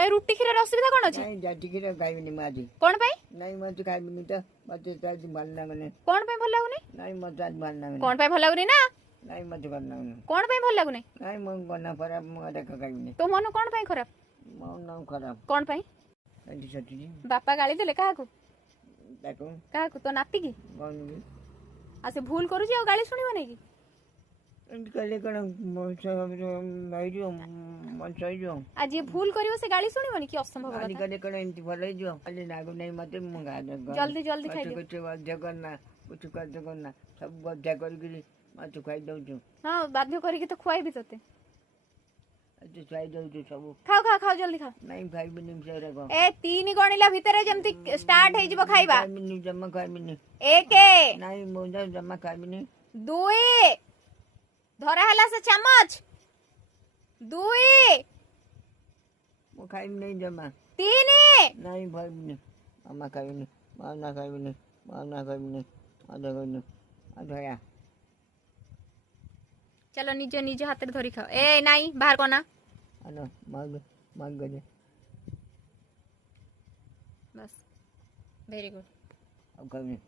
ए रुटी खीर असुविधा कोन अछि नहीं जाति की खाइबिनी माजी कोन पई नहीं मत खाइबिनी तो मते आज भल लागने कोन पई भल लागुनी नहीं मत आज भल लागने कोन पई भल लागुनी ना नहीं मत भल लागने कोन पई भल लागुनी नहीं मन बना खराब मत खाइबिनी तो मन कोन पई खराब मन नाम खराब कोन पई एंटी सती जी बापा गाली देले काहाकू देखो काहाकू तो नाती की कौन भी आ से भूल करू जे गाली सुनिबो नै की एंटी कले कण नहीं जो मन सही जो आज ये भूल करियो से गाली सुनिबो नै की असंभव आज बात कले कण एंटी भले जो अले नागो नहीं मते मंगा दे जल्दी जल्दी खाइ दे कुछ जगन्ना कुछ कर जगन्ना सब गड्ढा करके मत खाई दऊ छु हां बाध्य करी के तो खुआई भी तते तो खाई दऊ छु सब खाओ खाओ खाओ जल्दी खाओ नहीं खाइबिनी सेरा को ए तीन गणिला भितरे जेमती स्टार्ट हे जिवो खाइबा खाइबिनी जम्मा खाइबिनी एक नहीं मोजा जम्मा खाइबिनी दुई धरा हला से चम्मच दुई वो खाइबिनी नहीं जम्मा तीन नहीं खाइबिनी अम्मा खाइबिनी माना खाइबिनी माना खाइबिनी आधा खाइबिनी आधा चलो निज निज हाथ धरी खाओ ए नहीं बाहर कोना अनो माग माग गजे बस वेरी गुड अब खाइबिनी